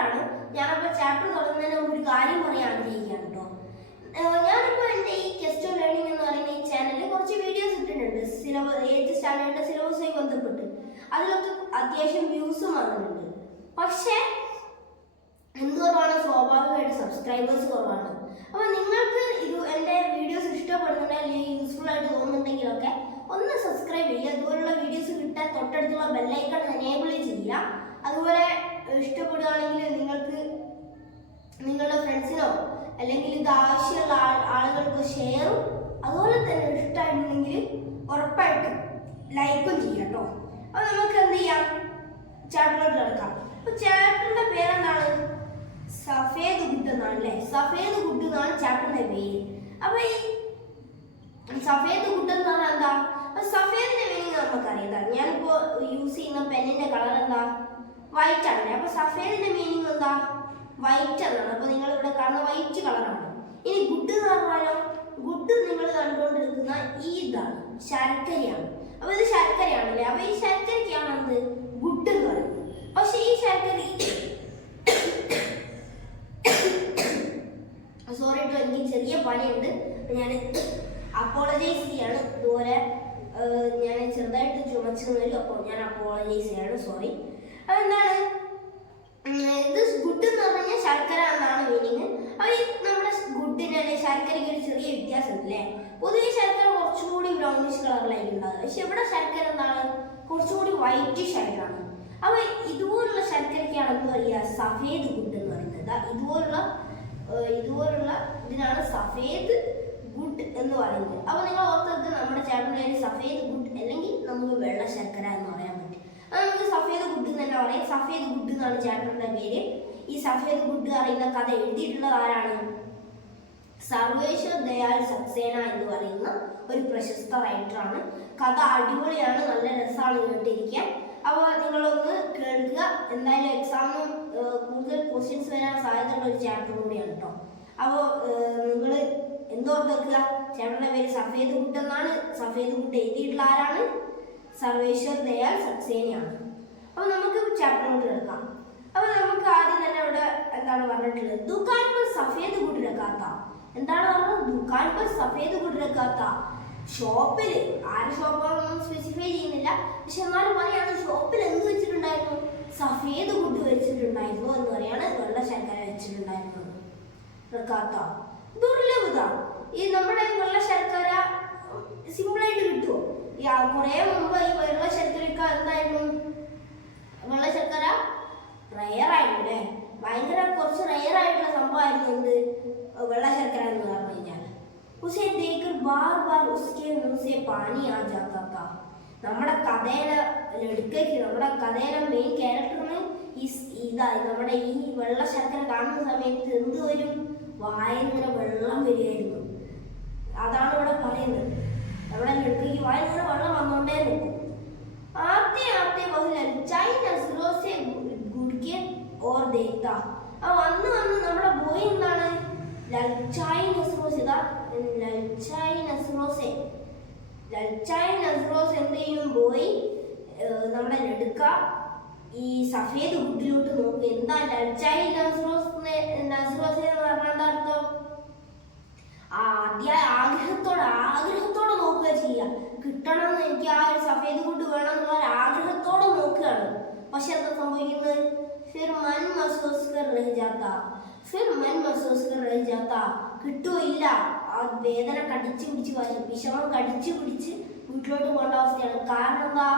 ചാപ്റ്ററാണ്. ഞാനപ്പോൾ ചാപ്റ്റർ തുടങ്ങുന്നതിന് മുമ്പ് ഒരു കാര്യം പറയാൻ ആഗ്രഹിക്കുകയാണ് കേട്ടോ. ഞാനിപ്പോൾ എൻ്റെ ഈ ക്വസ്റ്റ്യൻ ലേണിംഗ് എന്ന് പറയുന്ന ഈ ചാനലിൽ കുറച്ച് വീഡിയോസ് ഇട്ടിട്ടുണ്ട്, സിലബസ് 8th സ്റ്റാൻഡേർഡിൻ്റെ സിലബസുമായി ബന്ധപ്പെട്ട്. അതിലൊക്കെ അത്യാവശ്യം വ്യൂസും വന്നിട്ടുണ്ട്. പക്ഷേ എന്ത് കുറവാണ്, സ്വാഭാവികമായിട്ട് സബ്സ്ക്രൈബേഴ്സ് കുറവാണ്. അപ്പോൾ നിങ്ങൾക്ക് ഇത് എൻ്റെ വീഡിയോസ് ഇഷ്ടപ്പെടുന്നുണ്ടെങ്കിൽ അല്ലെങ്കിൽ യൂസ്ഫുൾ ആയിട്ട് തോന്നുന്നുണ്ടെങ്കിലൊക്കെ ഒന്ന് സബ്സ്ക്രൈബ് ചെയ്യുക. അതുപോലുള്ള വീഡിയോസ് കിട്ടാൻ തൊട്ടടുത്തുള്ള ബെല്ലൈക്കൺ എനേബിൾ ചെയ്യുക. അതുപോലെ ഇഷ്ടപ്പെടുകയാണെങ്കിൽ നിങ്ങൾക്ക് നിങ്ങളുടെ ഫ്രണ്ട്സിനോ അല്ലെങ്കിൽ ഇത് ആവശ്യമുള്ള ആളുകൾക്ക് ഷെയറും, അതുപോലെ തന്നെ ഇഷ്ടമായിട്ടുണ്ടെങ്കിൽ ഉറപ്പായിട്ടും ലൈക്കും ചെയ്യാം കേട്ടോ. അപ്പോൾ നമുക്ക് എന്ത് ചെയ്യാം, ചാപ്റ്ററിലോട്ട് കിടക്കാം. അപ്പോൾ ചാപ്റ്ററിൻ്റെ പേരെന്താണ്? സഫേദ് ഗുഡ് എന്നാണ് അല്ലേ? സഫേദ് ഗുഡ് എന്നാണ് ചാപ്റ്ററിൻ്റെ പേര്. അപ്പോൾ ഈ സഫേദ് ഗുഡ് എന്ന് പറഞ്ഞാൽ എന്താ? അപ്പോൾ സഫേദിൻ്റെ മീനിങ് നമുക്കറിയാം. ഞാനിപ്പോൾ യൂസ് ചെയ്യുന്ന പെന്നിൻ്റെ കളർ എന്താ? വൈറ്റ് ആണ്. അപ്പോൾ സഫേദിൻ്റെ മീനിങ് എന്താ? വൈറ്റ് എന്നാണ്. അപ്പോൾ നിങ്ങൾ ഇവിടെ കാണുന്ന വൈറ്റ് കളറാണ്. ഇനി ഗുഡ് എന്ന് പറഞ്ഞാലോ, ഗുഡ് നിങ്ങൾ കണ്ടുകൊണ്ടിരിക്കുന്ന ഈ ഇതാണ്, ശർക്കരയാണ്. അപ്പോൾ ഇത് ശർക്കരയാണല്ലേ? അപ്പോൾ ഈ ശർക്കരയ്ക്കാണ് എന്ത് ഗുഡ് എന്ന് പറയുന്നത്. പക്ഷെ ഈ ശർക്കര സോറി കേട്ടോ, എനിക്ക് ചെറിയ പണിയുണ്ട്. ഞാൻ അപ്പോളജൈസ് ചെയ്യാണ്. ഇതുപോലെ ഞാൻ ചെറുതായിട്ട് ചുമച്ചു വരും. അപ്പോൾ ഞാൻ അപ്പോളജൈസ് ചെയ്യാണ്, സോറി. അതെന്താണ് ഇത് ഗുഡ് എന്ന് പറഞ്ഞു കഴിഞ്ഞാൽ ശർക്കര എന്നാണ് മീനിങ്. അപ്പോൾ ഈ നമ്മുടെ ഗുഡിന് അല്ലെങ്കിൽ ശർക്കരയ്ക്ക് ഒരു ചെറിയ വ്യത്യാസം ഉണ്ടല്ലേ? പൊതുവെ ശർക്കര കുറച്ചുകൂടി ബ്രൗണിഷ് കളറിലായിരിക്കും ഉണ്ടാകുക. പക്ഷെ ഇവിടെ ശർക്കര എന്താണ്, കുറച്ചുകൂടി വൈറ്റിഷ് ആയിട്ടാണ്. അപ്പോൾ ഇതുപോലുള്ള ശർക്കരയ്ക്കാണ് എന്ത് പറയുക, സഫേദ് ഗുഡ് എന്ന് പറയുന്നത്. ഇതുപോലുള്ള ഇതിനാണ് സഫേദ് ഗുഡ് എന്ന് പറയുന്നത്. അപ്പോൾ നിങ്ങൾ ഓർത്തത് നമ്മുടെ ചാപ്റ്ററിൽ സഫേദ് ഗുഡ് അല്ലെങ്കിൽ നമുക്ക് വെള്ള ശർക്കര എന്ന് പറയാൻ പറ്റും. അത് നമുക്ക് സഫേദ് ഗുഡ് തന്നെ പറയാം. സഫേദ് ഗുഡ് എന്നാണ് ചാപ്റ്ററിന്റെ പേര്. ഈ സഫേദ് ഗുഡ് അറിയുന്ന കഥ എഴുതിയിട്ടുള്ളത് ആരാണ്? സർവേശ്വർ ദയാൽ സക്സേന എന്ന് പറയുന്ന ഒരു പ്രശസ്ത റൈറ്ററാണ്. കഥ അടിപൊളിയാണ്, നല്ല രസമാണ് കേട്ടിരിക്കാൻ. അപ്പോൾ നിങ്ങളൊന്ന് കേൾക്കുക. എന്തായാലും എക്സാമിന് കൂടുതൽ ക്വസ്റ്റ്യൻസ് വരാൻ സാധ്യതയുള്ള ഒരു ചാപ്റ്റർ കൂടിയാണ് കേട്ടോ. അപ്പോൾ നിങ്ങൾ എന്തോർക്കുക, ചാപ്റ്ററിന്റെ പേര് സഫേദ് ഗുഡ് എന്നാണ്. സഫേദ് ഗുഡ് എഴുതിയിട്ടുള്ള ആരാണ്? സർവേശ്വർ ദയാൽ സക്സേനയാണ്. അപ്പോൾ നമുക്ക് ചാപ്റ്ററിലോട്ട് എടുക്കാം. അപ്പോൾ നമുക്ക് ആദ്യം തന്നെ ഇവിടെ എന്താണ് പറഞ്ഞിട്ടുള്ളത്? ദുകാൻ പർ സഫേദ് ഗുഡ് രക്കാത്ത. എന്താണ് പറഞ്ഞത്? ദുകാൻ പർ സഫേദ് ഗുഡ് രക്കാത്ത. ഷോപ്പിൽ, ആരുടെ ഷോപ്പാണെന്നൊന്നും സ്പെസിഫൈ ചെയ്യുന്നില്ല, പക്ഷെ എന്നാലും പറയാണ് ഷോപ്പിൽ എന്ത് വെച്ചിട്ടുണ്ടായിരുന്നു? സഫേദ് ഗുഡ് വെച്ചിട്ടുണ്ടായിരുന്നു എന്ന് പറയാണ്. വെള്ള ശർക്കര വെച്ചിട്ടുണ്ടായിരുന്നു. രക്കാത്ത ദുർലഭത. ഈ നമ്മുടെ വെള്ള ശർക്കര സിമ്പിളായിട്ട് കിട്ടുമോ? കുറേ മുമ്പ് ഈ വെള്ള ശർക്കരയ്ക്ക് എന്തായിരുന്നു? വെള്ള ശർക്കര റയറായിരുന്നു അല്ലേ? ഭയങ്കര കുറച്ച് റയറായിട്ടുള്ള സംഭവമായിരുന്നു എന്ത് വെള്ള ശർക്കര എന്ന് പറഞ്ഞു കഴിഞ്ഞാൽ. ഉസേ ദേക്കർ ബാർ ബാർ ഉസ്കെ മുഹ് സേ പാനി ആ ജാതാ താ. നമ്മുടെ കഥയുടെ ലടുക്കേക്ക്, നമ്മുടെ കഥയുടെ മെയിൻ ക്യാരക്ടറിന് നമ്മുടെ ഈ വെള്ള ശർക്കര കാണുന്ന സമയത്ത് എന്ത് വരും? വായിങ്ങനെ വെള്ളം വരികയായിരുന്നു. അതാണ് ഇവിടെ പറയുന്നത്. നമ്മുടെ ലടുക്കേക്ക് വായിങ്ങനെ വെള്ളം വന്നുകൊണ്ടേ നിൽക്കും. ആത്തെ ആത്തെ ഗുഡ്കെ ഓർ ദേഖ്താ. വന്ന് നമ്മുടെ ബോയ് എന്താണ്? ലൽചായ് നസ്രോസ്. ഇതാ ലൽചായ് നസ്രോസെ. ലൽചായ് നസ്രോസ് എന്ത് ചെയ്യും? ബോയ് നമ്മുടെ ലടുക്ക ഈ സഫേദ് ഗുഡിലോട്ട് നോക്കും. എന്താ ലൽചായ് നസ്രോസ് എന്ന് പറഞ്ഞാൽ അർത്ഥം? ആഗ്രഹത്തോടെ നോക്കുക ചെയ്യുക. കിട്ടണമെന്ന്, എനിക്ക് ആ ഒരു സഫേദ് ഗുഡ് വേണം എന്നുള്ള ഒരു ആഗ്രഹത്തോടെ നോക്കുകയാണ്. പക്ഷെ എന്താ സംഭവിക്കുന്നത്? ഫിർ മൻ മഹ്സൂസ് കർ രഹ് ജാതാ. കിട്ടുകയില്ല. ആ വേദന കടിച്ചു പിടിച്ച്, വിഷമം കടിച്ചു പിടിച്ച് വീട്ടിലോട്ട് പോകേണ്ട അവസ്ഥയാണ്. കാരണം എന്താ?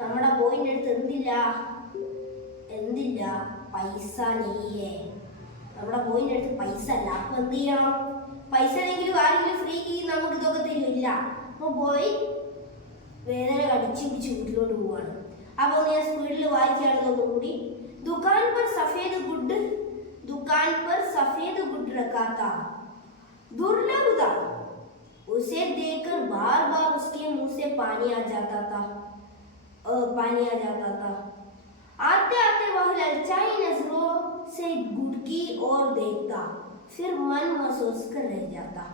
നമ്മുടെ ബോയിൻ്റെ അടുത്ത് എന്തില്ല? പൈസ നെയ്യേ. നമ്മുടെ ബോയിൻ്റെ അടുത്ത് പൈസ അല്ല. അപ്പൊ എന്ത് ചെയ്യണം? പൈസ ആണെങ്കിലും ആരെങ്കിലും ഫ്രീ നമുക്ക് ഇതൊക്കെ തരില്ല. അപ്പൊ ബോയ് വേദന കടിച്ചു പിടിച്ച് വീട്ടിലോട്ട് പോവാണ്. അപ്പോൾ ഞാൻ സ്പീഡിൽ വായിക്കുകയാണെന്ന് കൂടി. ദുകാൻ പർ സഫേദ് ഗുഡ് രക്കാത്ത. दुर्लभता उसे देखकर बार बार उसके मुंह से पानी आ जाता था। आते आते वह ललचाई नजरों से गुडकी और देखता, फिर मन महसूस कर रह जाता.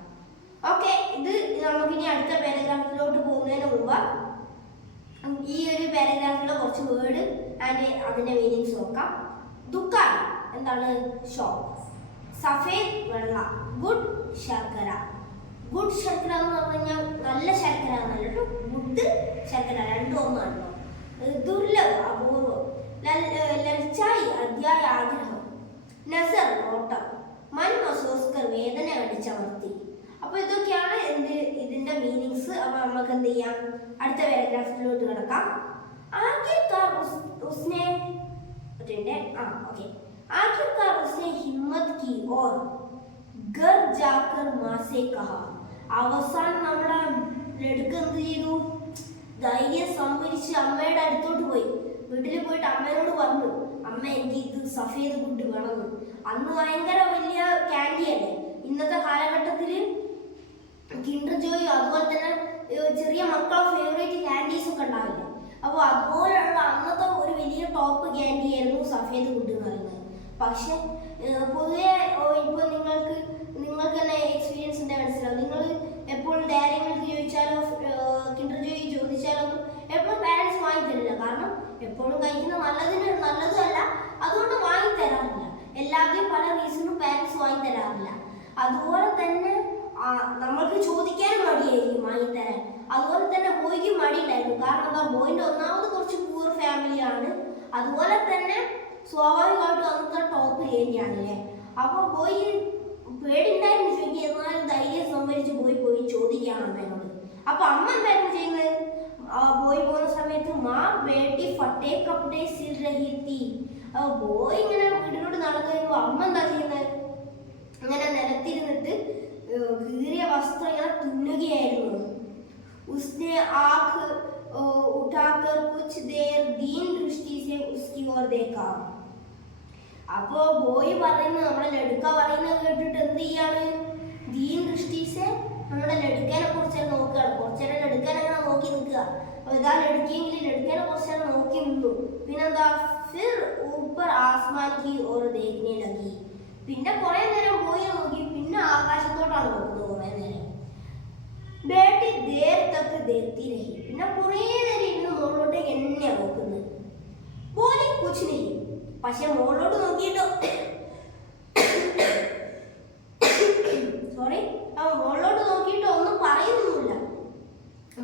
ഓക്കെ, ഇത് നമുക്കിനി അടുത്ത പാരഗ്രാഫിലോട്ട് പോകുന്നതിന് മുമ്പ് ഈ ഒരു പാരഗ്രാഫിലെ കുറച്ച് വേർഡ് ആൻഡ് അതിൻ്റെ മീനിങ്സ് നോക്കാം. ദുക്കാൻ എന്താണ് ഷോപ്പ്. സഫേദ് വെള്ള, ഗുഡ് ശർക്കര. ഗുഡ് ശർക്കര എന്ന് പറഞ്ഞു കഴിഞ്ഞാൽ നല്ല ശർക്കര എന്നല്ലോ, ഗുഡ് ശർക്കര രണ്ടും ഒന്നാണല്ലോ. ദുർലഭ അപൂർവം. ലൽച്ചായി അതിയായ ആഗ്രഹം. നസർ നോട്ടം. മൻ മസോസ്കർ വേദന അടിച്ചമർത്തി. അപ്പൊ ഇതൊക്കെയാണ് ഇതിന്റെ മീനിങ്സ്. അപ്പൊ നമുക്ക് എന്ത് ചെയ്യാം, അടുത്ത പാരഗ്രാഫിലോട്ട് കിടക്കാം. आखिरकार उसने हिम्मत की और घर जाकर माँ से कहा. അവസാനം നമ്മുടെ ലഡ്ക്ക് എന്ത് ചെയ്തു, ധൈര്യം സംഭരിച്ച് അമ്മയുടെ അടുത്തോട്ട് പോയി. വീട്ടിൽ പോയിട്ട് അമ്മയോട് പറഞ്ഞു, അമ്മ എനിക്ക് ഇത് സഫേദ് ഗുഡ് വേണമെന്ന്. അന്ന് ഭയങ്കര വലിയ ക്യാൻഡി അല്ലേ, ഇന്നത്തെ കാലഘട്ടത്തിൽ കിൻഡർ ജോയ് അതുപോലെ തന്നെ ചെറിയ മക്കളെ ഫേവറേറ്റ് ക്യാൻഡീസ് ഒക്കെ ഉണ്ടാവില്ലേ, അപ്പോൾ അതുപോലെയുള്ള അന്നത്തെ ഒരു വലിയ ടോപ്പ് ക്യാൻഡി ആയിരുന്നു സഫേദ് ഗുഡ് എന്ന് പറയുന്നത്. പക്ഷെ പൊതുവെ ഇപ്പോൾ നിങ്ങൾക്ക് തന്നെ എക്സ്പീരിയൻസ് ഉണ്ടെങ്കിൽ മനസ്സിലാവും. നിങ്ങൾ എപ്പോഴും ഡയറി മിൽക്ക് ചോദിച്ചാലോ കിൻഡർ ജോയ് ചോദിച്ചാലൊന്നും എപ്പോഴും പാരൻസ് വാങ്ങിത്തരില്ല. കാരണം എപ്പോഴും കഴിക്കുന്ന നല്ലതുമല്ല, അതുകൊണ്ട് വാങ്ങിത്തരാറില്ല. എല്ലാത്തിനും പല റീസണും പാരൻസ് വാങ്ങിത്തരാറില്ല. അതുപോലെ തന്നെ നമ്മൾക്ക് ചോദിക്കാനും മടിയായിരിക്കും വാങ്ങിത്തരാൻ. അതുപോലെ തന്നെ ബോയ്ക്ക് മടിയുണ്ടായിരുന്നു. കാരണം എന്താ, ബോയിന്റെ ഒന്നാമത് കുറച്ച് പൂർ ഫാമിലിയാണ്. അതുപോലെ തന്നെ സ്വാഭാവികമായിട്ടും അന്നത്തെ ടോപ്പ് ഏരിയയാണ് അല്ലേ. അപ്പോൾ ബോയ് പേടിണ്ടായിരുന്നു ചോദിക്കുക, എന്നാലും ധൈര്യം സംഭരിച്ച് പോയി ചോദിക്കുകയാണ് അമ്മേനോട്. അപ്പൊ അമ്മ എന്തായിരുന്നു ചെയ്യുന്നത്, ബോയ് പോകുന്ന സമയത്ത് മാ ബേട്ടി ഫട്ടേ കപ്പടേ സിൽ രഹി തീ. ബോയ് ഇങ്ങനെ വീട്ടിലോട്ട് നടന്നു വരുമ്പോൾ അമ്മ എന്താ ചെയ്യുന്നത്, ഇങ്ങനെ നിലത്തിരുന്നിട്ട് കീറിയ വസ്ത്രം ഇങ്ങനെ തുന്നുകയായിരുന്നു. उसने आँख उठाकर कुछ देर दीन दृष्टि से उसकी ओर देखा. അപ്പോ ബോയ് പറയുന്നത്, നമ്മുടെ ലഡുക്ക പറയുന്നത് കേട്ടിട്ട് എന്ത് ചെയ്യാണ്, ദീൻ ദൃഷ്ടിസെ നമ്മുടെ ലഡുക്കേനെ കുറിച്ച് നോക്കുകയാണ്. കുറച്ചേരം ലഡുക്കേനെ അങ്ങനെ നോക്കി നിൽക്കുക. ഇതാ ലഡുക്കിയെങ്കിൽ ലഡുക്കേനെ കുറച്ചേരം നോക്കി നിന്നു. പിന്നെന്താ, ഫിർ ഊപ്പർ ആസ്മാൻ കി ഓർ ദേഖ്നെ ലഗി. പിന്നെ കുറെ നേരം ബോയ് നോക്കി, പിന്നെ ആകാശത്തോട്ടാണ് നോക്കുന്നത് കുറെ നേരം. ബേട്ടി ദേർ തക്ക് ദേഖ്തി രഹി. പിന്നെ കുറേ നേരം ഇരുന്ന് മുകളിലോട്ടേക്ക് എന്നെയാ നോക്കുന്നത്. ബോലി കുച്ച് നഹി. പക്ഷെ മുകളിലോട്ട് നോക്കിയിട്ടോ മുകളിലോട്ട് നോക്കിയിട്ട് ഒന്നും പറയുന്നൊന്നുമില്ല.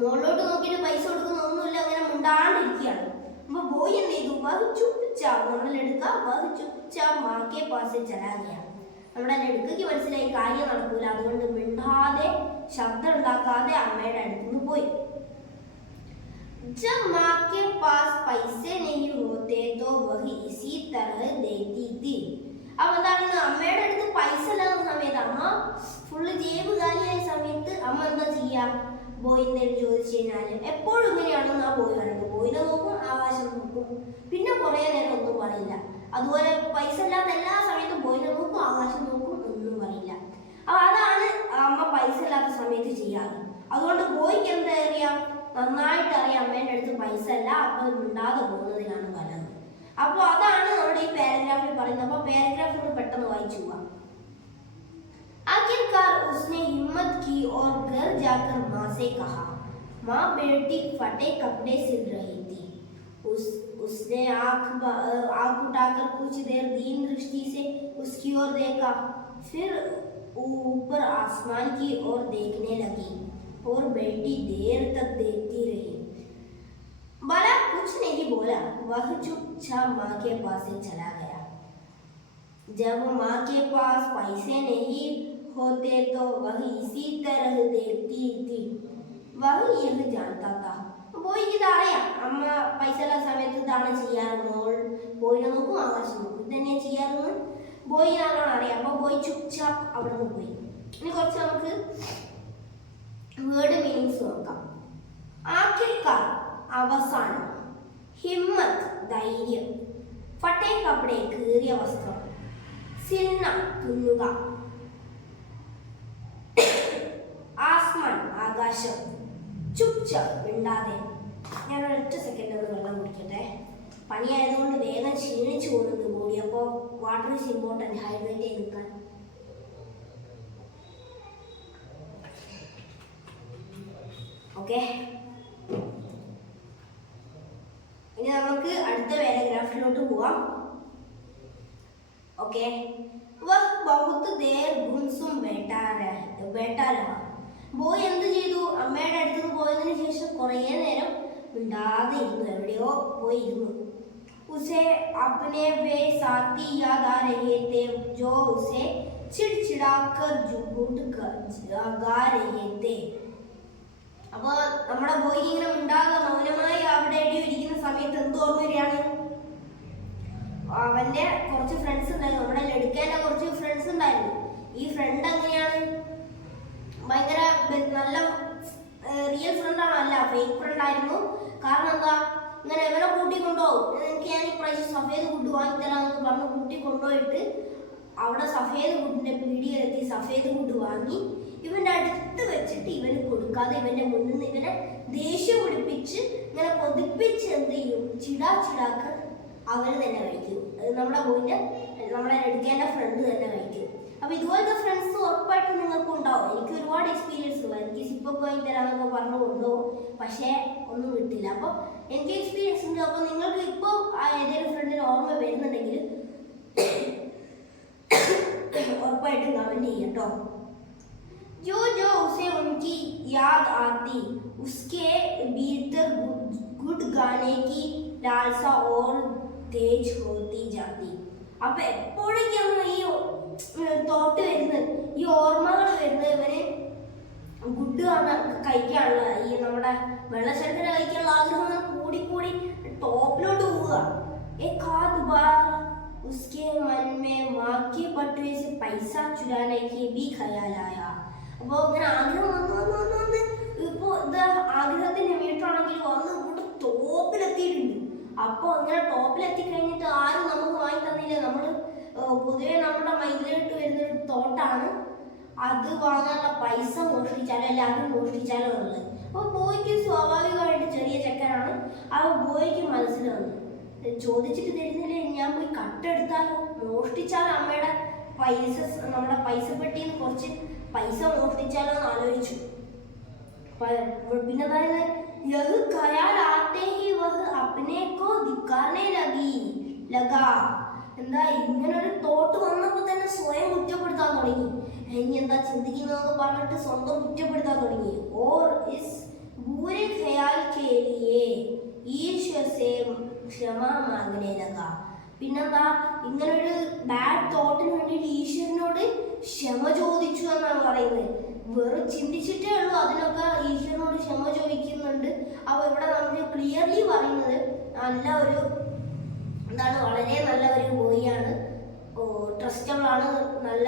മുകളിലോട്ട് നോക്കിയിട്ട് പൈസ കൊടുക്കുന്നൊന്നുമില്ല, അങ്ങനെ മുണ്ടാണ്ടിരിക്കുകയാണ്. അപ്പൊ ബോയ് എന്ത് ചെയ്തു, വഹ് ചുപ്ചാപ്പ് നമ്മുടെ ലഡുക്ക വഹ് ചുപ്ചാപ്പ് മാക്കേ പാസെ ചലാ ഗയാ. നമ്മുടെ ലഡുക്കയ്ക്ക് മനസ്സിലായി കാര്യം നടക്കൂല, അതുകൊണ്ട് മിണ്ടാതെ ശബ്ദം ഉണ്ടാക്കാതെ അമ്മയുടെ അടുത്തുനിന്ന് പോയി. जब माँ के पास पैसे नहीं होते तो वह इसी तरह देती थी. अब എന്താണ്, അമ്മയുടെ അടുത്ത് പൈസ ഇല്ലാത്ത സമയത്ത്, അമ്മ ഫുള്ള് ജേബ് കാലിയായ സമയത്ത് അമ്മ എന്താ ചെയ്യാ, ബോയ് എന്തെങ്കിലും ചോദിച്ചു കഴിഞ്ഞാല് എപ്പോഴും ഇങ്ങനെയാണെന്ന് ആ ബോയ് പറയുന്നത്. ബോയിനെ നോക്കും, ആകാശം നോക്കും, പിന്നെ കുറെ നേരം ഒന്നും പറയില്ല. അതുപോലെ പൈസ ഇല്ലാത്ത എല്ലാ സമയത്തും ബോയിനെ നോക്കും, ആകാശം നോക്കും, ഒന്നും പറയില്ല. അപ്പൊ അതാണ് അമ്മ പൈസ ഇല്ലാത്ത സമയത്ത് ചെയ്യാറ്. അതുകൊണ്ട് ബോയ്ക്ക് എന്താ അറിയാം, നന്നായിട്ട് അറിയാം അമ്മേൻ്റെ അടുത്ത് പൈസ അല്ല, അപ്പൊ മിണ്ടാതെ പോകുന്നതിലാണ് നല്ലത്. അപ്പൊ അതാണ് നമ്മുടെ ഈ പാരഗ്രാഫിൽ പറയുന്നത്. അപ്പൊ പാരഗ്രാഫ് ഒന്ന് പെട്ടെന്ന് വായിച്ചു പോവാം. आखिरकार उसने हिम्मत की और घर जाकर माँ से कहा. माँ बेटी फटे कपड़े सिल रही थी. उसने आँख उठाकर कुछ देर दीन दृष्टि से उसकी ओर देखा. फिर ऊपर आसमान की ओर देखने लगी और बेटी देर तक देखती रही. बाला कुछ नहीं बोला. वह चुपचाप माँ के पास से चला गया. जब माँ के पास पैसे नहीं होते तो वह इसी तरह देखती थी. वह यह जानता था. ബോയ്ക്ക് ഇതറിയാം, അമ്മ പൈസ ഉള്ള സമയത്ത് ഇതാണ് ചെയ്യാറ്. ബോയിനെ നോക്കും, ആകാശം നോക്കും, ഇത് തന്നെയാണ് ചെയ്യാറെന്ന് ബോയ് നല്ലോണം അറിയാം. അപ്പൊ ബോയ് ചുപ്ചാപ്പ് അവിടെ നിന്ന് പോയി. ഇനി കുറച്ച് നമുക്ക് വേർഡ് മീനിങ്സ് നോക്കാം. ആഖിർക്കാർ അവസാനം, ഹിമ്മത്ത് ധൈര്യം, ഫട്ടേ കപ്പടേ കീറിയ വസ്ത്രം, സിൽന തുന്നുക, ആസ്മാൻ ആകാശം, ചുപ്ചാപ്പ് മിണ്ടാതെ. ഞാൻ ഒരൊറ്റ സെക്കൻഡ് ഒന്ന് വെള്ളം കുടിക്കട്ടെ. പനിയായതുകൊണ്ട് വേഗം ക്ഷീണിച്ചു പോകുന്നുണ്ട് ബോഡി. അപ്പോൾ വാട്ടർ ഈസ് ഇമ്പോർട്ടൻറ്റ്, ഹൈഡ്രേറ്റ് ചെയ്ത് നിൽക്കാൻ. ഓക്കെ, ഇനി നമുക്ക് അടുത്ത പാരഗ്രാഫിലോട്ട് പോവാം. ഓക്കെ. ओके वह बहुत देर गुमसुम बैठा रहा ബോയ് എന്ത് ചെയ്തു അമ്മയുടെ അടുത്ത് പോയതിനു ശേഷം കുറേ നേരം മിണ്ടാതെ ഇരുന്നു എവിടെയോ പോയി ഇരുന്നു उसे अपने वे साथी याद आ रहे थे जो उसे चिड़चिड़ाकर गा रहे थे അപ്പൊ നമ്മുടെ ബോയ് ഇങ്ങനെ മിണ്ടാതെ മൗനമായി അവിടെ ഇരിക്കുന്ന സമയത്ത് എന്ത് ഓർമ്മ വരികയാണ് അവന്റെ കുറച്ച് ഫ്രണ്ട്സ് ഉണ്ടായിരുന്നു നമ്മുടെ ലടുക്കേന്റെ കുറച്ച് ഫ്രണ്ട്സ് ഉണ്ടായിരുന്നു ഈ ഫ്രണ്ട് എങ്ങനെയാണ് ഭയങ്കര നല്ല റിയൽ ഫ്രണ്ടാണോ അല്ല ഫേക്ക് ഫ്രണ്ട് ആയിരുന്നു കാരണം എന്താ ഇങ്ങനെ ഇവരെ കൂട്ടിക്കൊണ്ടുപോകും എനിക്ക് ഞാൻ ഈ പ്രാവശ്യം സഫേദ് ഫുഡ് വാങ്ങിത്തരാമെന്ന് പറഞ്ഞ് കൂട്ടിക്കൊണ്ടുപോയിട്ട് അവിടെ സഫേദ് ഫുഡിന്റെ പീടികയിലെത്തി സഫേദ് ഫുഡ് വാങ്ങി ഇവന്റെ അടുത്ത് വെച്ചിട്ട് ഇവന് കൊടുക്കാതെ ഇവന്റെ മുന്നിൽ നിന്ന് ഇവനെ ദേഷ്യം പിടിപ്പിച്ച് ഇങ്ങനെ കൊതിപ്പിച്ച് എന്ത് ചെയ്യും ചിടാക്ക അവര് തന്നെ കഴിക്കും നമ്മുടെ ബോയിന്റെ നമ്മളെ എടുക്കേണ്ട ഫ്രണ്ട് തന്നെ കഴിക്കും അപ്പൊ ഇതുപോലത്തെ ഫ്രണ്ട്സ് ഉറപ്പായിട്ടും നിങ്ങൾക്ക് ഉണ്ടാവും എനിക്ക് ഒരുപാട് എക്സ്പീരിയൻസ് ഉള്ള എനിക്ക് സിപ്പ പോയി തരാമെന്നൊക്കെ പറഞ്ഞു കൊണ്ടുപോകും പക്ഷേ ഒന്നും കിട്ടില്ല അപ്പൊ എനിക്ക് എക്സ്പീരിയൻസ് ഉണ്ട് അപ്പൊ നിങ്ങൾക്ക് ഇപ്പോൾ ഏതെങ്കിലും ഫ്രണ്ടിന് ഓർമ്മ വരുന്നുണ്ടെങ്കിൽ ഉറപ്പായിട്ടും കമന്റ് ചെയ്യട്ടോ जो जो उसे उनकी याद आती उसके भीतर गुड गाने की लालसा और तेज होती जाती അപ്പൊ എപ്പോഴൊക്കെയാണ് ഈ തോട്ട് വരുന്നത് ഈ ഓർമ്മകൾ വരുന്നത് ഇവന് ഗുഡ് കഴിക്കാനുള്ള ഈ നമ്മുടെ വെള്ളശർക്കര കഴിക്കാനുള്ള ആഗ്രഹം കൂടി കൂടി ടോപ്പിലോട്ട് പോവുക उसके मन में माँ के बटुए से पैसा चुराने की भी ख्याल आया അപ്പോൾ ഇങ്ങനെ ആഗ്രഹം വന്ന് ഇപ്പോൾ ഇത് ആഗ്രഹത്തിന്റെ വീട്ടാണെങ്കിൽ വന്ന് കൂട്ട് ടോപ്പിലെത്തിയിട്ടുണ്ട് അപ്പോൾ അങ്ങനെ ടോപ്പിലെത്തി കഴിഞ്ഞിട്ട് ആരും നമുക്ക് വാങ്ങി തന്നില്ല നമ്മൾ പൊതുവെ നമ്മുടെ മൈൻഡിലോട്ട് വരുന്നൊരു തോട്ടാണ് അത് വാങ്ങാനുള്ള പൈസ മോഷ്ടിച്ചാലോ അല്ല അത് മോഷ്ടിച്ചാലോ ഉള്ളത് അപ്പോൾ ബോയ്ക്ക് സ്വാഭാവികമായിട്ട് ചെറിയ ചെക്കനാണ് ആ ബോയ്ക്ക് മനസ്സിൽ വന്നു ചോദിച്ചിട്ട് തരുന്നില്ലേ ഞാൻ പോയി കട്ടെടുത്താലോ മോഷ്ടിച്ചാലോ അമ്മയുടെ പൈസ നമ്മുടെ പൈസ പെട്ടിന്ന് കുറച്ച് പൈസ മോഷ്ടിച്ചാലോ എന്ന് ആലോചിച്ചു പിന്നെ എന്താ ഇങ്ങനൊരു തോട്ട് വന്നപ്പോ തന്നെ സ്വയം കുറ്റപ്പെടുത്താൻ തുടങ്ങി ഇനി എന്താ ചിന്തിക്കുന്നതൊക്കെ പറഞ്ഞിട്ട് സ്വന്തം കുറ്റപ്പെടുത്താൻ തുടങ്ങി ഓർ ഇസ് ബൂരെ ഖയാൽ കെ ലിയേ ഈശ്വർ സേ ക്ഷമ മാംഗനെ ലഗാ പിന്നെന്താ ഇങ്ങനൊരു ബാഡ് തോട്ടിന് വേണ്ടിയിട്ട് ഈശ്വരനോട് ക്ഷമ ചോദിച്ചു എന്നാണ് പറയുന്നത് വെറും ചിന്തിച്ചിട്ടേ ഉള്ളൂ അതിനൊക്കെ ഈശ്വരനോട് ക്ഷമ ചോദിക്കുന്നുണ്ട് അപ്പോൾ ഇവിടെ നമുക്ക് ക്ലിയർലി പറയുന്നത് നല്ല ഒരു എന്താണ് വളരെ നല്ല ഒരു ബോയിയാണ് ട്രസ്റ്റബിൾ ആണ് നല്ല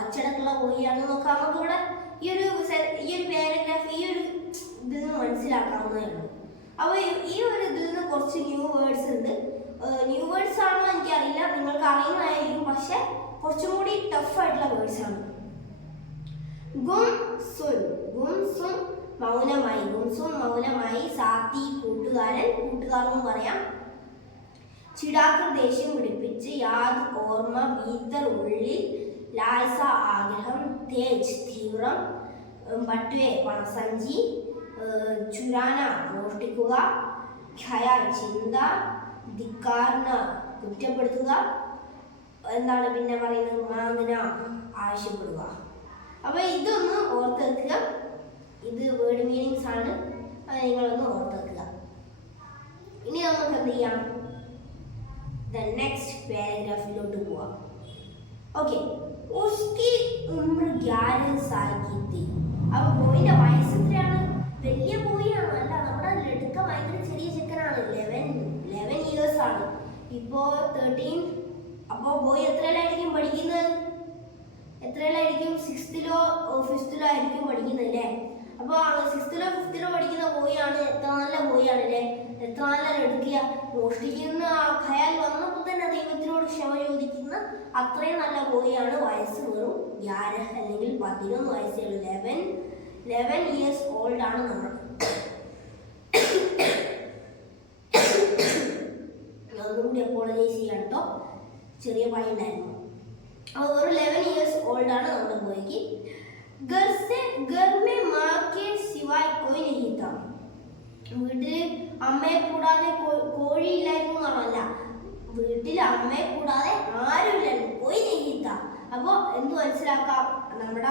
അച്ചടക്കമുള്ള ബോയിയാണ് എന്നൊക്കെ നമുക്ക് ഇവിടെ ഈ ഒരു പാരഗ്രാഫ് ഈ ഒരു ഇതിൽ നിന്ന് മനസ്സിലാക്കാവുന്നതേ ഉള്ളൂ അപ്പോൾ ഈ ഒരു ഇതിൽ നിന്ന് കുറച്ച് ന്യൂ വേർഡ്സ് ഉണ്ട് ന്യൂ വേർഡ്സ് ആണോ എനിക്കറിയില്ല നിങ്ങൾക്ക് അറിയുന്നതായിരിക്കും പക്ഷെ കുറച്ചും കൂടി ടഫ് ആയിട്ടുള്ള വേർഡ്സ് ആണ് ഗുംസുൻ മൗനമായി സാത്തി കൂട്ടുകാരെന്ന് പറയാം ചിടാക്കർ ദേഷ്യം പിടിപ്പിച്ച് യാദ് ഓർമ്മ ഭീതർ ഉള്ളിൽ ലാൽസ ആഗ്രഹം തേജ് തീവ്രം ബട്വേ പണസഞ്ചി ചുരാന മോഷ്ടിക്കുക ഖയാൽ ചിന്ത ധിക്കാർന കുറ്റപ്പെടുത്തുക എന്താണ് പിന്നെ പറയുന്നത് മാങ്ങന ആവശ്യപ്പെടുക അപ്പൊ ഇതൊന്ന് ഓർത്തെടുക്കുക ഇത് വേർഡ് മീനിങ്സ് ആണ് അത് നിങ്ങളൊന്ന് ഓർത്തെടുക്കുക ഇനി നമുക്ക് എന്ത് ചെയ്യാം നെക്സ്റ്റ് പാരഗ്രാഫിലോട്ട് പോവാം ഓക്കെ ഉസ്കി ഉമ്ർ 11 സാൽ കി തി അപ്പൊ ബോയിന്റെ വയസ്സ് എത്രയാണ് വലിയ ബോയിയാണ് അല്ല നമ്മുടെ ലടുക്ക ഭയങ്കര ചെറിയ ചെക്കനാണ് 11 ഇയേഴ്സ് ആണ് ഇപ്പോ 13 അപ്പോ ബോയ് എത്രയിലായിരിക്കും പഠിക്കുന്നത് എത്രയിലായിരിക്കും 6th-ലോ 5th-ലോ ആയിരിക്കും പഠിക്കുന്നത് അല്ലേ അപ്പോൾ 6th-ലോ 5th-ലോ പഠിക്കുന്ന ബോയാണ് എത്ര നല്ല ബോയാണ് അല്ലേ എത്ര നല്ല ലടുക്കിയ മോഷ്ടിക്കുന്ന ഖയാൽ വന്നപ്പോൾ തന്നെ ദൈവത്തിനോട് ക്ഷമ ചോദിക്കുന്ന അത്രയും നല്ല ബോയാണ് വയസ്സ് വെറും 11 അല്ലെങ്കിൽ 11 വയസ്സേ ഉള്ളൂ 11 ഇയേഴ്സ് ഓൾഡ് ആണ് നമ്മൾ ഒന്നുകൂടി അപ്പോളജൈസ് ചെയ്യാം കേട്ടോ ചെറിയ പണി ഉണ്ടായിരുന്നു അപ്പോൾ ഒരു 11 ഇയേഴ്സ് ഓൾഡ് ആണ് നമ്മുടെ ബോയ്ക്ക് വീട്ടിൽ അമ്മയെ കൂടാതെ കോഴി ഇല്ലായിരുന്നു എന്നാണല്ല വീട്ടിൽ അമ്മയെ കൂടാതെ ആരും ഇല്ലായിരുന്നു കോഴി അപ്പോൾ എന്ത് മനസ്സിലാക്കാം, നമ്മുടെ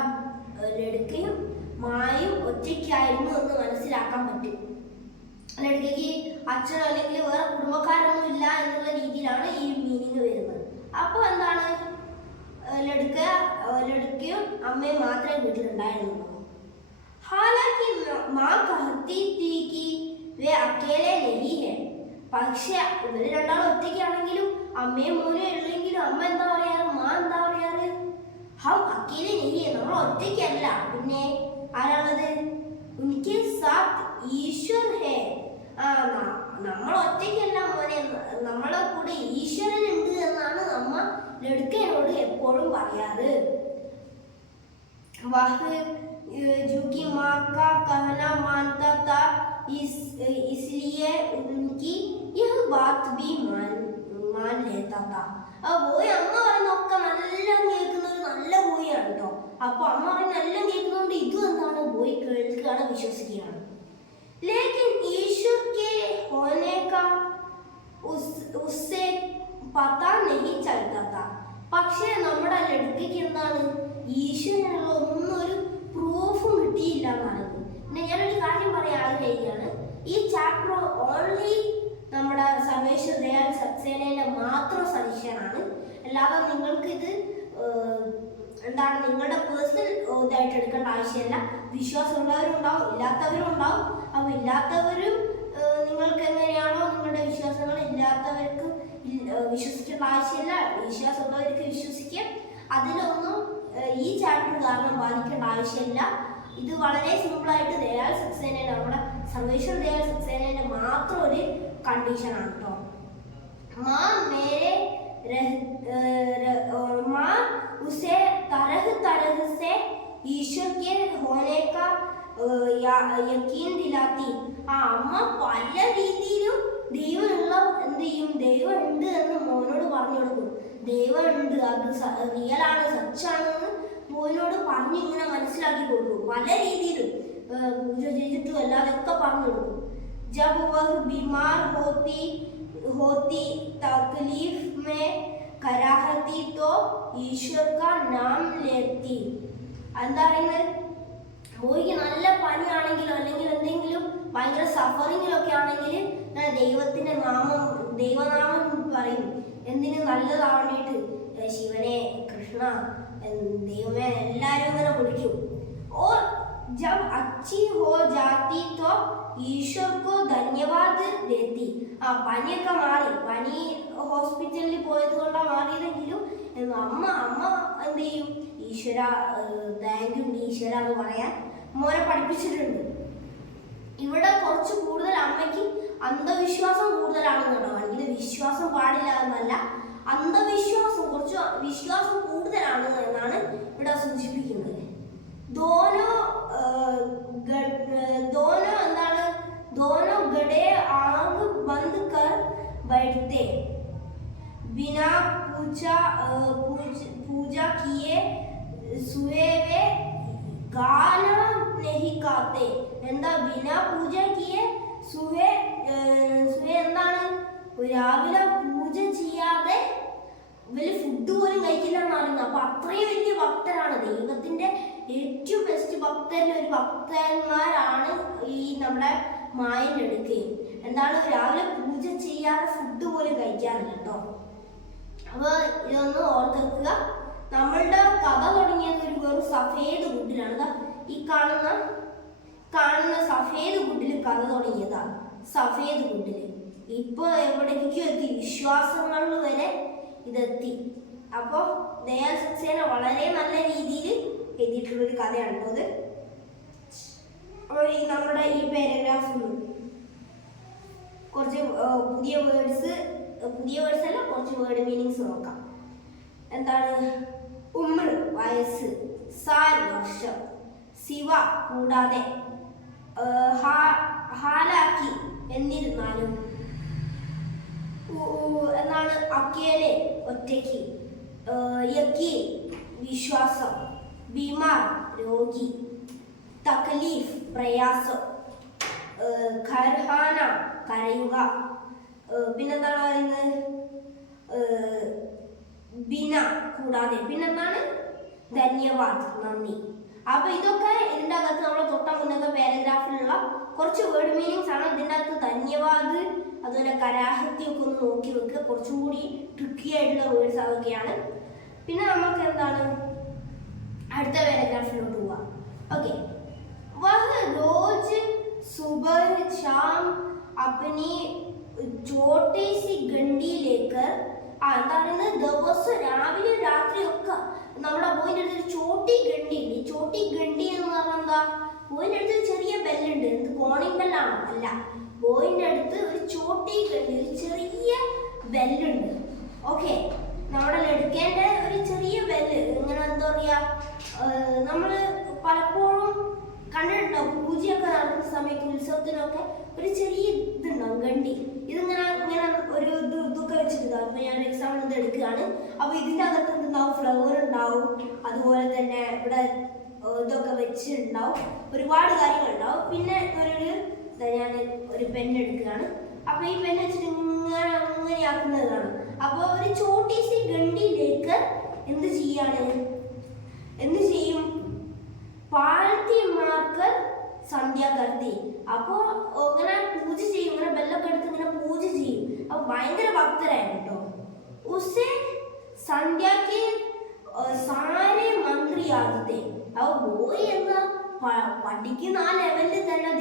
ലഡ്കയും മായും ഒറ്റയ്ക്കായിരുന്നു എന്ന് മനസ്സിലാക്കാൻ പറ്റും. ലഡ്കയ്ക്ക് അച്ഛൻ അല്ലെങ്കിൽ വേറെ കുടുംബക്കാരൊന്നും ഇല്ല എന്നുള്ള രീതിയിലാണ് ഈ മീനിങ് വരുന്നത്. അപ്പോൾ എന്താണ്, ലഡ്കയും അമ്മയും മാത്രമേ വീട്ടിലുണ്ടായിരുന്നുള്ളൂ. ഹാലാക്കി മാ കഹത്തി തീ കി വേ അക്കേലെ നഹീ ഹൈ. പക്ഷെ ഇവര് രണ്ടാളും ഒറ്റയ്ക്കാണെങ്കിലും അമ്മയും മോനും ഉള്ളെങ്കിലും അമ്മ എന്താ പറയാറ്, മാ എന്താ പറയാറ്, ഹം അക്കേലെ നഹീ ഹൈ, നമ്മൾ ഒറ്റയ്ക്കല്ല, പിന്നെ ആരാണത്, ഉൻകെ സാത്ത് ഈശ്വർ ഹേ. നമ്മൾ ഒറ്റയ്ക്കല്ല മോനെ, നമ്മളെ കൂടെ ഈശ്വരൻ ഉണ്ട് എന്നാണ് അമ്മ ലഡ്കയോട് എപ്പോഴും പറയാറ്. വഹ് ജുകി മാ കാ कहना मानता था, इसलिए उनकी यह बात भी मान लेता था. പോയി അമ്മ പറയുന്നൊക്കെ നല്ല കേൾക്കുന്ന ഒരു നല്ല പോയാണ് കേട്ടോ. അപ്പൊ അമ്മ പറയുന്ന എല്ലാം കേൾക്കുന്നതുകൊണ്ട് ഇതും എന്താണ്, പോയി കേൾക്കുകയാണ്, വിശ്വസിക്കുകയാണ്. लेकिन ईश्वर के होने का उससे पता नहीं चलता था. പക്ഷേ നമ്മുടെ ലഡ്കയ്ക്ക് എന്താണ്, ഈശ്വരനുള്ള ഒന്നും ഒരു പ്രൂഫും കിട്ടിയില്ല എന്നാണ്. പിന്നെ ഞാനൊരു കാര്യം പറയാൻ ആഗ്രഹിക്കുകയാണ്, ഈ ചാപ്റ്റർ ഓൺലി നമ്മുടെ സർവേശ്വർ ദയാൽ സക്സേനയുടെ മാത്രം സജഷനാണ്. അല്ലാതെ നിങ്ങൾക്ക് ഇത് എന്താണ് നിങ്ങളുടെ പേഴ്സണൽ ഇതായിട്ട് എടുക്കേണ്ട ആവശ്യമില്ല. വിശ്വാസമുള്ളവരും ഉണ്ടാവും, ഇല്ലാത്തവരും ഉണ്ടാവും. അപ്പോൾ ഇല്ലാത്തവരും നിങ്ങൾക്ക് എങ്ങനെയാണോ നിങ്ങളുടെ വിശ്വാസങ്ങൾ, ഇല്ലാത്തവർക്ക് വിശ്വസിക്കേണ്ട ആവശ്യമില്ല. വിശ്വാസമുള്ളവർക്ക് വിശ്വസിക്കാം. അതിലൊന്നും ഈ ചാപ്റ്റർ കാരണം ബാധിക്കേണ്ട ആവശ്യമില്ല. ഇത് വളരെ സിമ്പിളായിട്ട് ദയാൽ സക്സേനയുടെ, നമ്മുടെ സർവേശ്വർ ദയാൽ സക്സേനയുടെ മാത്രം ഒരു കണ്ടീഷനാണ് കേട്ടോ. മാ മേരെ माँ उसे तरह तरह से ईश्वर के होने का यकीन दिलाती. അമ്മ പല രീതിയിലും ദൈവമുള്ള എന്ത് ചെയ്യും, ദൈവം ഉണ്ട് എന്ന് മോനോട് പറഞ്ഞു കൊടുക്കും. ദൈവം ഉണ്ട്, അത് റിയലാണ്, സച്ചാണെന്ന് മോനോട് പറഞ്ഞ് ഇങ്ങനെ മനസ്സിലാക്കി കൊടുക്കും. പല രീതിയിലും പൂജ ചെയ്തിട്ടും അല്ലാതൊക്കെ പറഞ്ഞു കൊടുക്കും. जब वह बीमार होती तकलीफ में कराहती तो ईश्वर का नाम लेती. എന്താ പറയുന്നത്, പോയി നല്ല പനിയാണെങ്കിലോ അല്ലെങ്കിൽ എന്തെങ്കിലും ഭയങ്കര സഫറിങ്ങിലൊക്കെ ആണെങ്കിൽ ദൈവത്തിന്റെ ദൈവനാമം പറയും. എന്തിന്, നല്ലതാവാൻ വേണ്ടിയിട്ട്, ശിവനെ, കൃഷ്ണ, ദൈവമേ എല്ലാവരും ഇങ്ങനെ വിളിക്കും. ഓർ जब अच्छी हो जाती तो ईश्वर को धन्यवाद देती. പനിയൊക്കെ മാറി, പനി ഹോസ്പിറ്റലിൽ പോയത് കൊണ്ടാണ് മാറിയതെങ്കിലും അമ്മ എന്ത് ചെയ്യും, ഈശ്വര താങ്ക് യു ഈശ്വര എന്ന് പറയാൻ മോനെ പഠിപ്പിച്ചിട്ടുണ്ട്. ഇവിടെ കുറച്ച് കൂടുതൽ അമ്മയ്ക്ക് അന്ധവിശ്വാസം കൂടുതലാണെന്ന് കേട്ടോ. വിശ്വാസം പാടില്ല എന്നല്ല, അന്ധവിശ്വാസം, കുറച്ച് വിശ്വാസം കൂടുതലാണ് എന്നാണ് ഇവിടെ സൂചിപ്പിക്കുന്നത്. दोनों എന്താണ്, दोनों गधे आग बंद कर बैठते, बिना पूजा किए सुए वे गाना नहीं खाते. എന്താ ബിനാ പൂജ കിയെ സുഹേ എന്താണ്, രാവിലെ പൂജ ചെയ്യാതെ ഇവര് ഫുഡ് പോലും കഴിക്കില്ല എന്ന് പറയുന്നത്. അപ്പൊ അത്രയും വലിയ ഭക്തരാണ്, ദൈവത്തിന്റെ ഏറ്റവും ബെസ്റ്റ് ഭക്തരിൽ ഒരു ഭക്തന്മാരാണ് ഈ നമ്മുടെ മായൻ എടുക്കുകയും. എന്താണ്, രാവിലെ പൂജ ചെയ്യാതെ ഫുഡ് പോലും കഴിക്കാറില്ല കേട്ടോ. അപ്പൊ ഇതൊന്ന് ഓർത്തെക്കുക. നമ്മളുടെ കഥ തുടങ്ങിയത് ഒരു വെറും സഫേദ് ഗുഡിലാണ്. ഈ കാണുന്ന സഫേദ് ഗുഡിൽ കഥ തുടങ്ങിയതാണ്. സഫേദ് ഗുഡില് ഇപ്പൊ എവിടേക്കും എത്തി, വിശ്വാസങ്ങളിൽ വരെ ഇതെത്തി. അപ്പോൾ ദയാൽ സക്സേന വളരെ നല്ല രീതിയിൽ എഴുതിയിട്ടുള്ളൊരു കഥയാണ് അത്. അപ്പോൾ നമ്മുടെ ഈ പാരഗ്രാഫിൽ കുറച്ച് പുതിയ വേർഡ്സ് അല്ല, കുറച്ച് വേർഡ് മീനിങ്സ് നോക്കാം. എന്താണ്, ഉമ്ർ വയസ്സ്, സാൽ വർഷം, ശിവ കൂടാതെ, ഹാലാക്കി എന്നിരുന്നാലും, എന്നാണ് അക്കേലെ ഒറ്റയ്ക്ക്, യക്കീൻ വിശ്വാസം, ബീമാർ രോഗി, തക്ലീഫ് പ്രയാസം, ഖർഹാന കരയുക, പിന്നെന്താണ് പറയുന്നത്, ബിന കൂടാതെ, പിന്നെന്താണ് ധന്യവാദ്, നന്ദി. അപ്പൊ ഇതൊക്കെ ഇതിന്റെ അകത്ത് നമ്മളെ തൊട്ട മുന്നത്തെ പാരഗ്രാഫിലുള്ള കുറച്ച് വേർഡ് മീനിങ്സ് ആണ്. ഇതിന്റെ അകത്ത് ധന്യവാദ് അതുപോലെ കരാഹത്തി ഒക്കെ ഒന്ന് നോക്കി വെക്കുക. കുറച്ചും കൂടി ട്രിക്കി ആയിട്ടുള്ള വേർഡ്സ് അതൊക്കെയാണ്. പിന്നെ നമുക്ക് എന്താണ് അടുത്ത പാരഗ്രാഫിലോട്ട് പോവാം. ഓക്കെ. വഹ റോജ് സുബഹ് ശാം അപ്നി ചോട്ടേ സി ഗണ്ടി ലേക്കർ, എന്താണ് ദിവസം രാവിലെ രാത്രി ഒക്കെ നമ്മുടെ ബോയിന്റെ അടുത്ത് ഒരു ചോട്ടി ഗണ്ടി ഉണ്ട്. ഈ ചോട്ടി ഗണ്ടി എന്ന് പറഞ്ഞാൽ എന്താ, ബോയിന്റെ അടുത്ത് ഒരു ചെറിയ ബെല്ലുണ്ട്. എന്ത് കോണിംഗ് ബെല്ലാണോ? അല്ല, ബോയിന്റെ അടുത്ത് ഒരു ചോട്ടി ഗണ്ടി, ഒരു ചെറിയ ബെല്ലുണ്ട്. ഓക്കെ, നമ്മുടെ ലടുക്കേണ്ട ഒരു ചെറിയ ബെല്ല്. ഇങ്ങനെ എന്താ പറയാ, നമ്മള് പലപ്പോഴും കണ്ടിട്ടുണ്ടാവും പൂജയൊക്കെ നടക്കുന്ന സമയത്ത്, ഉത്സവത്തിനൊക്കെ ഒരു ചെറിയ ഇതുണ്ടാവും ഗണ്ടി. ഇതിങ്ങനെ ഇങ്ങനെ ഒരു ഇതൊക്കെ വെച്ചിട്ടുണ്ടാവും. അപ്പൊ ഞാൻ എക്സാമ്പിൾ ഇത് എടുക്കുകയാണ്. അപ്പൊ ഇതിന്റെ അകത്ത് എന്തുണ്ടാവും, ഫ്ലവർ ഉണ്ടാവും, അതുപോലെ തന്നെ ഇവിടെ ഇതൊക്കെ വെച്ചിട്ടുണ്ടാവും, ഒരുപാട് കാര്യങ്ങൾ ഉണ്ടാവും. പിന്നെ ഞാൻ ഒരു പെൻ എടുക്കുകയാണ്. അപ്പൊ ഈ പെൻ വെച്ചിട്ട് ഇങ്ങനെ ആക്കുന്നതാണ്. അപ്പൊ ഒരു ചോട്ടി സി ഗണ്ടിയിലേക്ക് എന്ത് ചെയ്യും, പാഴ്ത്തി മാർക്കർ സന്ധ്യ കർത്തി. അപ്പോ ഇങ്ങനെ പൂജ ചെയ്യും, ഇങ്ങനെ ബെല്ലൊക്കെ എടുത്ത് ഇങ്ങനെ പൂജ ചെയ്യും. അപ്പൊ ഭയങ്കര ഭക്തരായിരുന്നു കേട്ടോ. ഉസേ സന്ധ്യക്ക് സാരെ മന്ത്രി ആദ്യത്തെ. അപ്പൊ ബോയ് എന്താ പഠിക്കുന്ന ആ ലെവലിൽ തന്നെ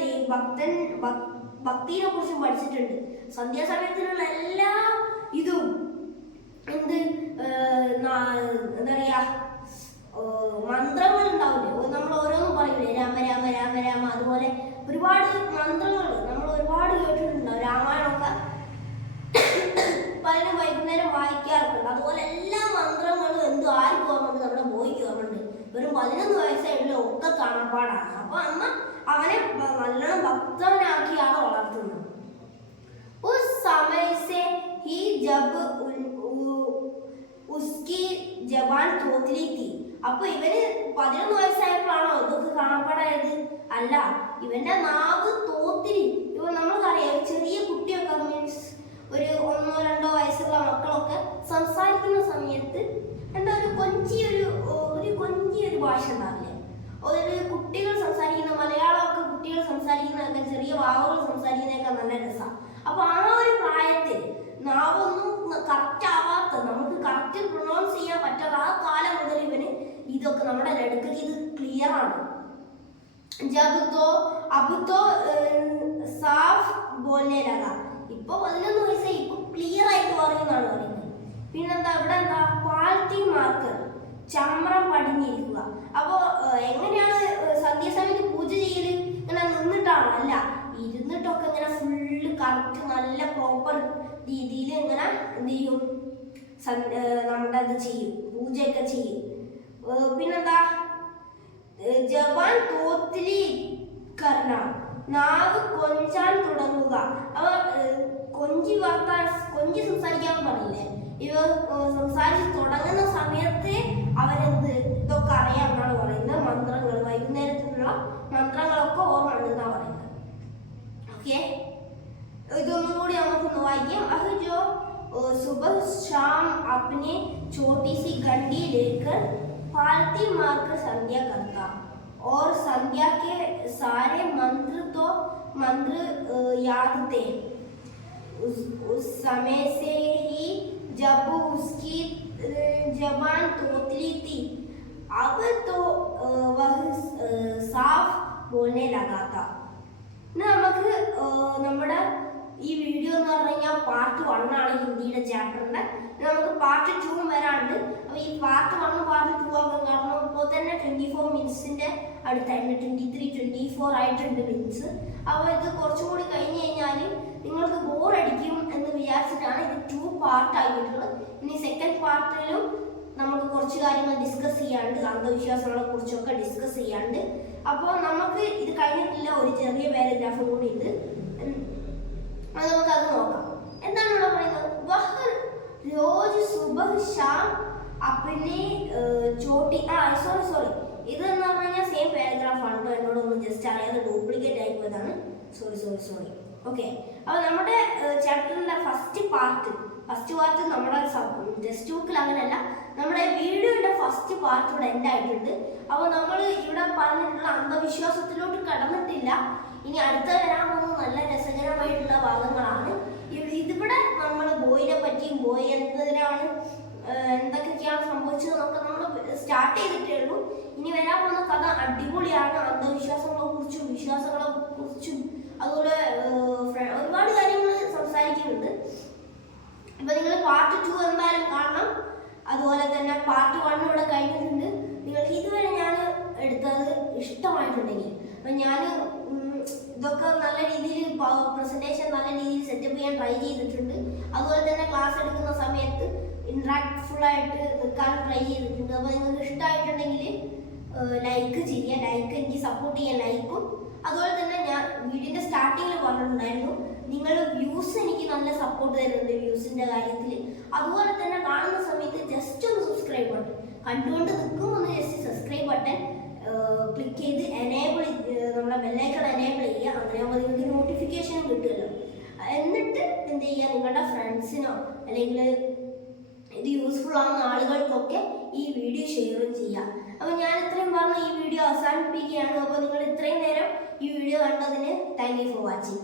ഭക്തിയെ കുറിച്ച് പഠിച്ചിട്ടുണ്ട്. സന്ധ്യാസമയത്തിനുള്ള എല്ലാ ഇതും എന്താ പറയാ, മന്ത്രങ്ങൾ ഉണ്ടാവില്ലേ, നമ്മൾ ഓരോന്നും പറയില്ലേ, രാമ രാമ രാമ രാമ, അതുപോലെ ഒരുപാട് മന്ത്രങ്ങൾ നമ്മൾ ഒരുപാട് കേട്ടിട്ടുണ്ടാവും. രാമായണമൊക്കെ പലരും വൈകുന്നേരം വായിക്കാറുണ്ട്. അതുപോലെ എല്ലാ മന്ത്രങ്ങളും ആർക്ക് ഓർമ്മയുണ്ട്, നമ്മുടെ ബോയ്ക്ക് ഓർമ്മയുണ്ട്. വെറും 11 വയസ്സായിട്ടുള്ള ഒക്കെ കാണപ്പാടാണ്. അപ്പൊ അമ്മ അവനെ നല്ലോണം ഭക്തവനാക്കിയാണ് വളർത്തുന്നത്. ഉസ് സമയ സെ ഹി ജബ് ഉസ്കി ജബാൻ തോത്തിലി തീ. അപ്പൊ ഇവന് 11 വയസ്സായപ്പോഴാണോ ഇതൊക്കെ കാണപ്പെടായത്? അല്ല, ഇവന്റെ നാവ് തോത്തിരി. ഇപ്പൊ നമ്മൾക്കറിയാം, ചെറിയ കുട്ടിയൊക്കെ മീൻസ് ഒരു 1-2 വയസ്സുള്ള മക്കളൊക്കെ സംസാരിക്കുന്ന സമയത്ത് എന്താ ഒരു കൊഞ്ചിയൊരു ഭാഷ ഉണ്ടാവില്ലേ, ഒരു കുട്ടികൾ സംസാരിക്കുന്ന മലയാളമൊക്കെ കുട്ടികൾ സംസാരിക്കുന്നതൊക്കെ, ചെറിയ വാവുകൾ സംസാരിക്കുന്നതൊക്കെ നല്ല രസമാണ്. അപ്പൊ ആ ഒരു പ്രായത്തിൽ നാവൊന്നും കറക്റ്റ് ആവാത്ത, നമുക്ക് കറക്റ്റ് പ്രൊണൗൺസ് ചെയ്യാൻ പറ്റാത്ത ആ കാലം മുതൽ ഇവന് ഇതൊക്കെ നമ്മുടെ ലടുക്കൽ ഇത് ക്ലിയർ ആണ്. സാഫ് ബോൾനെ ലഗ. ഇപ്പൊ 11 വയസ്സായി, ഇപ്പൊ ക്ലിയർ ആയിട്ട് പറയുന്നതാണ് പറയുന്നത്. പിന്നെന്താ ഇവിടെ എന്താ, പാൾത്തി മാർക്കർ, ചമ്രം പടിഞ്ഞിരിക്കുക. അപ്പോ എങ്ങനെയാണ് സന്ധ്യാസമയത്ത് പൂജ ചെയ്യല്? ഇങ്ങനെ നിന്നിട്ടാണോ? അല്ല, ഇരുന്നിട്ടൊക്കെ ഇങ്ങനെ ഫുള്ള് കറക്റ്റ് നല്ല പ്രോപ്പർ രീതിയിൽ ഇങ്ങനെ എന്ത് ചെയ്യും, നമ്മുടെ അത് ചെയ്യും, പൂജയൊക്കെ ചെയ്യും. പിന്നെന്താ, ജവാൻ തോത്തിലി കർണ, നാവ് കൊഞ്ചാൻ തുടങ്ങുക. അപ്പൊ കൊഞ്ചി സംസാരിക്കാൻ പാടില്ലേ, ഇവ സംസാരിച്ച് തുടങ്ങുന്ന സമയത്ത് അവരെന്ത് ഇതൊക്കെ അറിയാമെന്നാണ് പറയുന്നത്. മന്ത്രങ്ങൾ, വൈകുന്നേരത്തിലുള്ള മന്ത്രങ്ങളൊക്കെ ഓർമ്മ ഉണ്ടെന്നാണ് പറയുന്നത്. ഓക്കെ, ഇതൊന്നും കൂടി നമുക്കൊന്ന് വായിക്കാം. അത് ജോ सुबह शाम अपने छोटी सी घंटी लेकर पालती मारकर संध्या करता और संध्या के सारे मंत्र याद थे. उस समय से ही जब उसकी जबान तोतली थी, अब तो वह साफ बोलने लगा था. നമുക്ക് നമ്മുടെ ഈ വീഡിയോ എന്ന് പറഞ്ഞു കഴിഞ്ഞാൽ പാർട്ട് 1 ആണ് ഹിന്ദിയുടെ ചാപ്റ്ററിന്റെ. നമുക്ക് പാർട്ട് 2 വരാണ്ട്. അപ്പൊ ഈ പാർട്ട് 1 പാർട്ട് 2 ആകാൻ കാരണം ഇപ്പോൾ തന്നെ 24 മിനിറ്റ്സിന്റെ അടുത്തായിട്ട് 23-24 ആയിട്ടുണ്ട് മിനിറ്റ്സ്. അപ്പോൾ ഇത് കുറച്ചുകൂടി കഴിഞ്ഞ് കഴിഞ്ഞാൽ നിങ്ങൾക്ക് ബോർ അടിക്കും എന്ന് വിചാരിച്ചിട്ടാണ് ഇത് 2 പാർട്ട് ആക്കിയിട്ടുള്ളത്. ഇനി സെക്കൻഡ് പാർട്ടിലും നമുക്ക് കുറച്ച് കാര്യങ്ങൾ ഡിസ്കസ് ചെയ്യാണ്ട്, അന്ധവിശ്വാസങ്ങളെ കുറിച്ചൊക്കെ ഡിസ്കസ് ചെയ്യാണ്ട്. അപ്പോൾ നമുക്ക് ഇത് കഴിഞ്ഞിട്ടില്ല, ഒരു ചെറിയ പാരഗ്രാഫും കൂടി ഉണ്ട്, അത് നമുക്കത് നോക്കാം. എന്താണ് ഇവിടെ പറയുന്നത്? വഹ് രോജ് സുബഹ് ഷാം അപ്നെ ചോട്ടി. സോറി ഇതെന്ന് പറഞ്ഞു കഴിഞ്ഞാൽ സെയിം പാരഗ്രാഫ് ആണ് കേട്ടോ. എന്നോടൊന്ന് ജസ്റ്റ് അറിയാതെ ഡ്യൂപ്ലിക്കേറ്റ് ആയി പോയതാണ്. സോറി. ഓക്കെ, അപ്പോൾ നമ്മുടെ ചാപ്റ്ററിന്റെ ഫസ്റ്റ് പാർട്ട് നമ്മുടെ ടെക്സ്റ്റ് ബുക്കിൽ അങ്ങനെയല്ല, നമ്മുടെ വീഡിയോയുടെ ഫസ്റ്റ് പാർട്ട് ഇവിടെ എൻഡ് ആയിട്ടുണ്ട്. അപ്പോൾ നമ്മൾ ഇവിടെ പറഞ്ഞിട്ടുള്ള അന്ധവിശ്വാസത്തിലോട്ട് കടന്നിട്ടില്ല. ഇനി അടുത്ത വരാൻ പോകുന്ന നല്ല രസകരമായിട്ടുള്ള ഭാഗങ്ങളാണ്. ഇതിവിടെ നമ്മൾ ബോയിനെ പറ്റിയും ബോയ് എന്നതിനാണ് എന്തൊക്കെയാണ് സംഭവിച്ചത് നമുക്ക് നമ്മൾ സ്റ്റാർട്ട് ചെയ്തിട്ടേ ഉള്ളൂ. ഇനി വരാൻ പോകുന്ന കഥ അടിപൊളിയാണ്. അന്ധവിശ്വാസങ്ങളെ കുറിച്ചും വിശ്വാസങ്ങളെ കുറിച്ചും അതുപോലെ ഒരുപാട് കാര്യങ്ങൾ സംസാരിക്കുന്നുണ്ട്. അപ്പൊ നിങ്ങൾ പാർട്ട് 2 എന്തായാലും കാണണം. അതുപോലെ തന്നെ പാർട്ട് 1 ഇവിടെ കഴിഞ്ഞിട്ടുണ്ട്. നിങ്ങൾക്ക് ഇതുവരെ ഞാൻ എടുത്തത് ഇഷ്ടമായിട്ടുണ്ടെങ്കിൽ അപ്പം ഞാൻ ഇതൊക്കെ നല്ല രീതിയിൽ പ്രസന്റേഷൻ നല്ല രീതിയിൽ സെറ്റപ്പ് ചെയ്യാൻ ട്രൈ ചെയ്തിട്ടുണ്ട്. അതുപോലെ തന്നെ ക്ലാസ് എടുക്കുന്ന സമയത്ത് ഇൻട്രാക്ട്ഫുൾ ആയിട്ട് നിൽക്കാൻ ട്രൈ ചെയ്തിട്ടുണ്ട്. അപ്പോൾ നിങ്ങൾക്ക് ഇഷ്ടമായിട്ടുണ്ടെങ്കിൽ ലൈക്ക് ചെയ്യുക. ലൈക്ക് എനിക്ക് സപ്പോർട്ട് ചെയ്യാൻ ലൈക്കും. അതുപോലെ തന്നെ ഞാൻ വീഡിയോൻ്റെ സ്റ്റാർട്ടിങ്ങിൽ പറഞ്ഞിട്ടുണ്ടായിരുന്നു നിങ്ങൾ വ്യൂസ് എനിക്ക് നല്ല സപ്പോർട്ട് തരുന്നുണ്ട് വ്യൂസിൻ്റെ കാര്യത്തിൽ. അതുപോലെ തന്നെ കാണുന്ന സമയത്ത് ജസ്റ്റ് ഒന്ന് സബ്സ്ക്രൈബ് ബട്ടൺ കണ്ടുകൊണ്ട് നിൽക്കുമ്പോൾ ഒന്ന് ജസ്റ്റ് സബ്സ്ക്രൈബ് ബട്ടൺ ക്ലിക്ക് ചെയ്ത് എനേബിൾ നമ്മുടെ ബെല്ലൈക്കൺ എനേബിൾ ചെയ്യുക. അങ്ങനെയാകുമ്പോൾ നിങ്ങൾക്ക് നോട്ടിഫിക്കേഷൻ കിട്ടുമല്ലോ. എന്നിട്ട് എന്ത് ചെയ്യുക, നിങ്ങളുടെ ഫ്രണ്ട്സിനോ അല്ലെങ്കിൽ ഇത് യൂസ്ഫുൾ ആവുന്ന ആളുകൾക്കൊക്കെ ഈ വീഡിയോ ഷെയറും ചെയ്യുക. അപ്പോൾ ഞാൻ ഇത്രയും പറഞ്ഞ് ഈ വീഡിയോ അവസാനിപ്പിക്കുകയാണ്. അപ്പോൾ നിങ്ങൾ ഇത്രയും നേരം ഈ വീഡിയോ കണ്ടതിന് താങ്ക് യു ഫോർ വാച്ചിങ്.